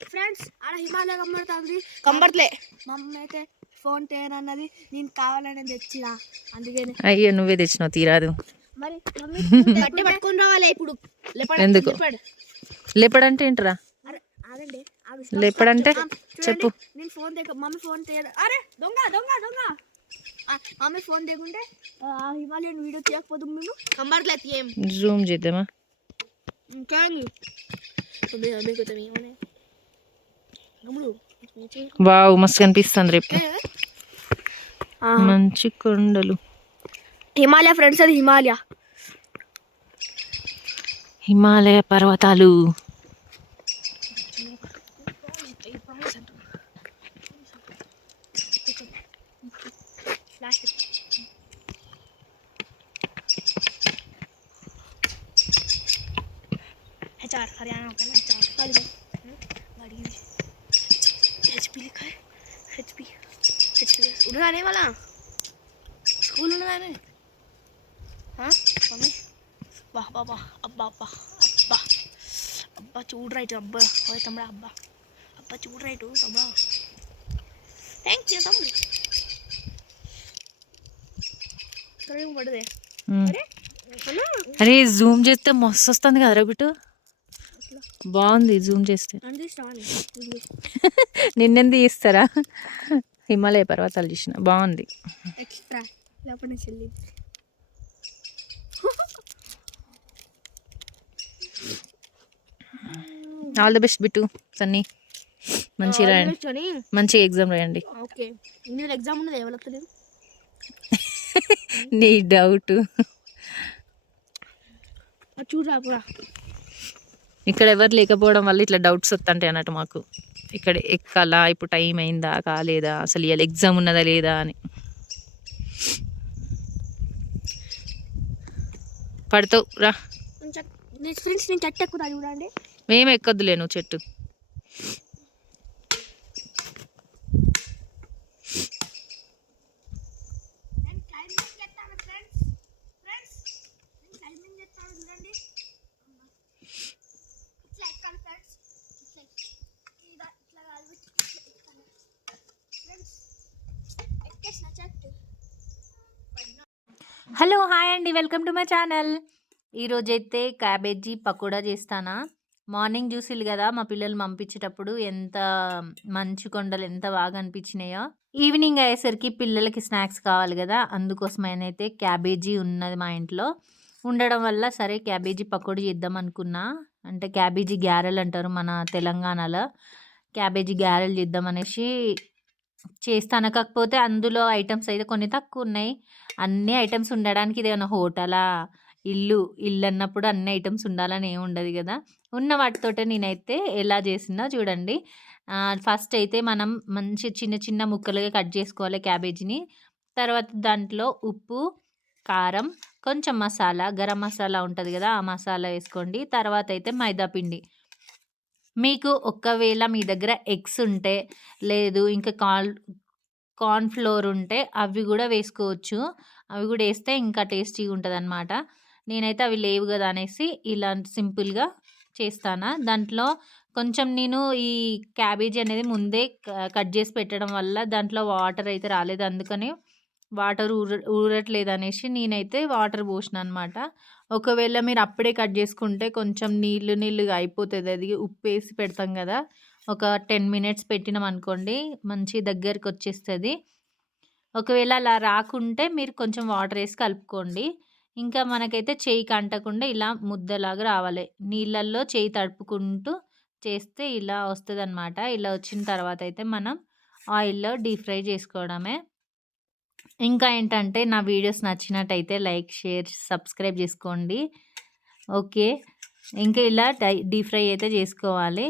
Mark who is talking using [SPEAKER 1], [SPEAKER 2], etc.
[SPEAKER 1] Friends ఆడ హిమాలయ కనబడుతుంది
[SPEAKER 2] కంబర్ట్లే
[SPEAKER 1] mummy అయితే ఫోన్ తేనన్నది నేను కావాలని తెచ్చినా. అందుకని
[SPEAKER 3] అయ్యో నువ్వే తెచ్చినావు తీరాదు.
[SPEAKER 1] మరి మమ్మీ
[SPEAKER 2] బట్టి పట్టుకొని రావాలి ఇప్పుడు. లేపడు,
[SPEAKER 3] ఎందుకు?
[SPEAKER 2] లేపడు.
[SPEAKER 3] లేపడంటే ఏంటరా?
[SPEAKER 1] అరే ఆగండి. ఆగు.
[SPEAKER 3] లేపడంటే చెప్పు.
[SPEAKER 1] నేను ఫోన్ తెగ మమ్మీ ఫోన్ తెగ అరే దొంగ దొంగ దొంగ. ఆ, మమ్మీ ఫోన్ తెగుంటే ఆ హిమాలయన్ వీడియో తీయకపోదు మేము
[SPEAKER 2] కంబర్ట్లే తీయం
[SPEAKER 3] జూమ్ చేద్దామా?
[SPEAKER 1] ఇంకా
[SPEAKER 3] వావ్ మస్తు కనిపిస్తుంది రేపు. మంచి కొండలు.
[SPEAKER 1] హిమాలయ ఫ్రెండ్స్ అది హిమాలయ.
[SPEAKER 3] హిమాలయ పర్వతాలు.
[SPEAKER 1] हचार हरियाणा होता है ना हचार गाड़ी में गाड़ी एच पी लिखा है एच पी एच पी
[SPEAKER 2] ఉండగానే వాళ్ళ స్కూల్ ఉండగానే
[SPEAKER 1] మమ్మీ వా బా బా అబ్బా అబ్బా అబ్బా అబ్బా చూడు రైట్ అబ్బా ఓయ్ తమ్ముడా అబ్బా అబ్బా చూడు రైట్ తమ్ముడా థ్యాంక్ యూ తమ్ముడు ఇక్కడ ఏం పడదే
[SPEAKER 3] ఉమ్.
[SPEAKER 1] అరే అన్నా,
[SPEAKER 3] అరే జూమ్ చేస్తే మస్తు వస్తుంది కదరా బిట్టు బాగుంది జూమ్ చేస్తే. నిన్నెందు తీస్తారా హిమాలయ పర్వతాలు చూసిన. బాగుంది. All the best Bittu Sunny. మంచిగా రాయండి. మంచిగా ఎగ్జామ్ రాయండి.
[SPEAKER 1] ఎగ్జామ్ ఉన్నది
[SPEAKER 3] నీ డౌట్
[SPEAKER 1] చూడరా కూడా
[SPEAKER 3] ఇక్కడ ఎవరు లేకపోవడం వల్ల ఇట్లా డౌట్స్ వస్తుంటాయి అన్నట్టు మాకు. ఇక్కడ ఎక్కాలా ఇప్పుడు టైం అయిందా కాలేదా అసలు ఇవాళ ఎగ్జామ్ ఉన్నదా లేదా అని. పడతావు రా.
[SPEAKER 1] ఫ్రెండ్స్ నేను చెట్టు ఎక్కుతా చూడండి.
[SPEAKER 3] మేము ఎక్కొద్దులే నువ్వు చెట్టు
[SPEAKER 1] నేను క్లైంబింగ్ చేస్తాను ఫ్రెండ్స్ ఫ్రెండ్స్ నేను క్లైంబింగ్ చేస్తాను చూడండి ఇట్లా ఎక్కాలి ఫ్రెండ్స్ ఇట్లా ఇలా ఇట్లా కాదు ఇట్లా ఎక్కాలి ఫ్రెండ్స్ ఎక్కేసిన చెట్టు
[SPEAKER 3] హలో హాయ్ అండి. Welcome to my channel. ఈరోజైతే క్యాబేజీ పకోడా చేస్తానా? మార్నింగ్ చూసిల్లు కదా మా పిల్లలు పంపించేటప్పుడు ఎంత మంచు కొండలు ఎంత బాగా అనిపించినాయో. ఈవినింగ్ అయ్యేసరికి పిల్లలకి స్నాక్స్ కావాలి కదా అందుకోసమైనైతే క్యాబేజీ ఉన్నది మా ఇంట్లో. ఉండడం వల్ల సరే క్యాబేజీ పకోడీ చేద్దాం అనుకున్నా. అంటే క్యాబేజీ గ్యారెలు అంటారు మన తెలంగాణలో. క్యాబేజీ గ్యారెలు చేద్దాం అనేసి చేస్తాను కాకపోతే అందులో ఐటమ్స్ అయితే కొన్ని తక్కువ ఉన్నాయి అన్ని ఐటమ్స్ ఉండడానికి ఇది ఏమైనా హోటలా? ఇల్లు ఇల్లు అన్నప్పుడు అన్ని ఐటమ్స్ ఉండాలని ఏమి ఉండదు కదా. ఉన్న వాటితోటే నేనైతే ఎలా చేసిందో చూడండి. ఫస్ట్ అయితే మనం మంచి చిన్న చిన్న ముక్కలుగా కట్ చేసుకోవాలి క్యాబేజీని. తర్వాత దాంట్లో ఉప్పు కారం కొంచెం మసాలా గరం మసాలా ఉంటుంది కదా ఆ మసాలా వేసుకోండి. తర్వాత అయితే మైదా పిండి. మీకు ఒకవేళ మీ దగ్గర ఎగ్స్ ఉంటే లేదు ఇంకా కాల్ కార్న్ ఫ్లోర్ ఉంటే అవి కూడా వేసుకోవచ్చు. అవి కూడా వేస్తే ఇంకా టేస్టీగా ఉంటుంది అనమాట నేనైతే అవి లేవు కదా అనేసి ఇలా సింపుల్గా చేస్తాను. దాంట్లో కొంచెం నేను ఈ క్యాబేజీ అనేది ముందే క- కట్ చేసి పెట్టడం వల్ల దాంట్లో వాటర్ అయితే రాలేదు. అందుకని వాటర్ ఊర ఊరట్లేదు అనేసి నేనైతే వాటర్ పోసిన అనమాట ఒకవేళ మీరు అప్పుడే కట్ చేసుకుంటే కొంచెం నీళ్ళు నీళ్ళుగా అయిపోతుంది. అది ఉప్పు వేసి పెడతాం కదా. ఒక టెన్ మినిట్స్ పెట్టినాం అనుకోండి మంచి దగ్గరికి వచ్చేస్తుంది. ఒకవేళ అలా రాకుంటే మీరు కొంచెం వాటర్ వేసి కలుపుకోండి. ఇంకా మనకైతే చేయికి అంటకుండా ఇలా ముద్దలాగా రావాలి. నీళ్ళల్లో చేయి తడుపుకుంటూ చేస్తే ఇలా వస్తుంది అనమాట ఇలా వచ్చిన తర్వాత అయితే మనం ఆయిల్లో డీప్ ఫ్రై చేసుకోవడమే. ఇంకా ఏంటంటే నా వీడియోస్ నచ్చినట్టయితే లైక్ షేర్ సబ్స్క్రైబ్ చేసుకోండి. ఓకే. ఇంకా ఇలా డై డీప్ ఫ్రై అయితే చేసుకోవాలి.